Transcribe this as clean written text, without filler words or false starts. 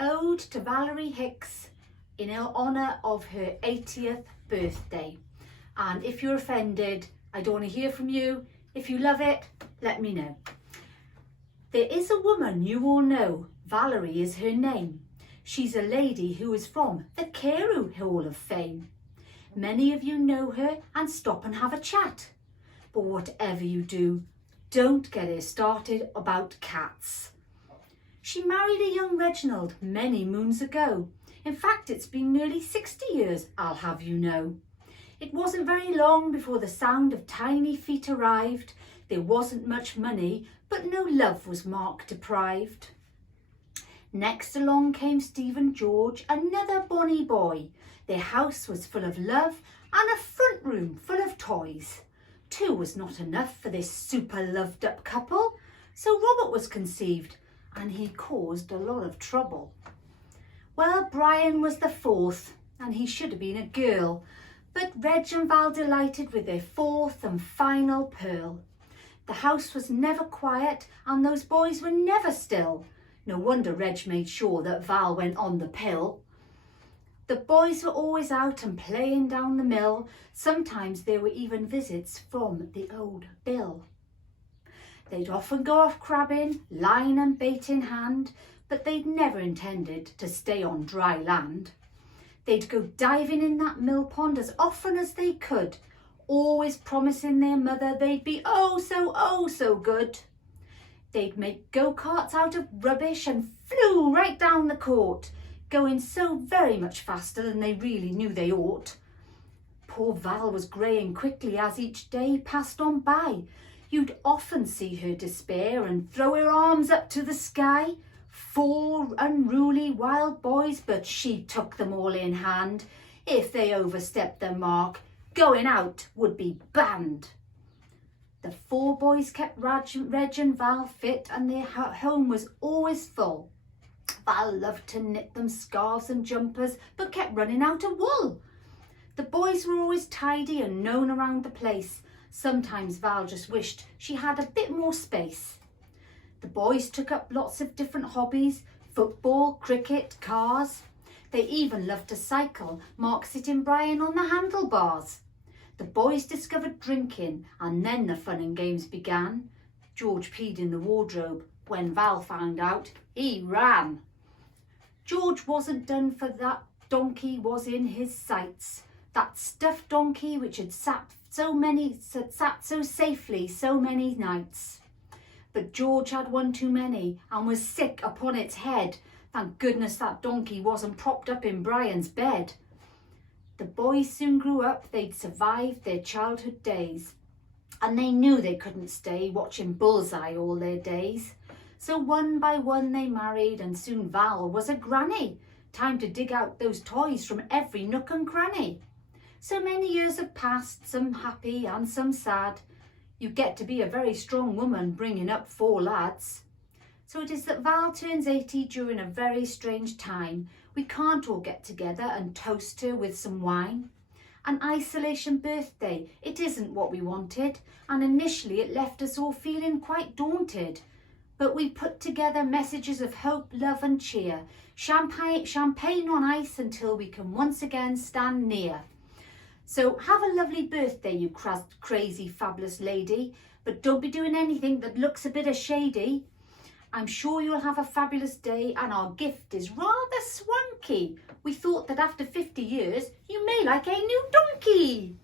Ode to Valerie Hicks in honour of her 80th birthday. And if you're offended, I don't want to hear from you. If you love it, let me know. There is a woman you all know. Valerie is her name. She's a lady who is from the Carew Hall of Fame. Many of you know her and stop and have a chat. But whatever you do, don't get her started about cats. She married a young Reginald many moons ago. In fact, it's been nearly 60 years, I'll have you know. It wasn't very long before the sound of tiny feet arrived. There wasn't much money, but no love was Mark deprived. Next along came Stephen George, another bonny boy. Their house was full of love and a front room full of toys. 2 was not enough for this super loved up couple, so Robert was conceived and he caused a lot of trouble. Well, Brian was the 4th and he should have been a girl, but Reg and Val delighted with their 4th and final pearl. The house was never quiet and those boys were never still. No wonder Reg made sure that Val went on the pill. The boys were always out and playing down the mill. Sometimes there were even visits from the old Bill. They'd often go off crabbing, line and bait in hand, but they'd never intended to stay on dry land. They'd go diving in that mill pond as often as they could, always promising their mother they'd be oh so good. They'd make go-karts out of rubbish and flew right down the court, going so very much faster than they really knew they ought. Poor Val was greying quickly as each day passed on by. You'd often see her despair and throw her arms up to the sky. 4 unruly wild boys, but she took them all in hand. If they overstepped the mark, going out would be banned. The 4 boys kept Reg and Val fit and their home was always full. Val loved to knit them scarves and jumpers, but kept running out of wool. The boys were always tidy and known around the place. Sometimes Val just wished she had a bit more space. The boys took up lots of different hobbies: football, cricket, cars. They even loved to cycle, Mark sitting Brian on the handlebars. The boys discovered drinking and then the fun and games began. George peed in the wardrobe. When Val found out, he ran. George wasn't done for that. Donkey was in his sights. That stuffed donkey which had sat so safely so many nights. But George had one too many and was sick upon its head. Thank goodness that donkey wasn't propped up in Brian's bed. The boys soon grew up. They'd survived their childhood days, and they knew they couldn't stay watching Bullseye all their days. So one by one they married, and soon Val was a granny. Time to dig out those toys from every nook and cranny. So many years have passed, some happy and some sad. You get to be a very strong woman bringing up 4 lads. So it is that Val turns 80 during a very strange time. We can't all get together and toast her with some wine. An isolation birthday, it isn't what we wanted, and initially it left us all feeling quite daunted. But we put together messages of hope, love and cheer, champagne on ice until we can once again stand near. So have a lovely birthday, you crazy fabulous lady, but don't be doing anything that looks a bit shady. I'm sure you'll have a fabulous day and our gift is rather swanky. We thought that after 50 years, you may like a new donkey.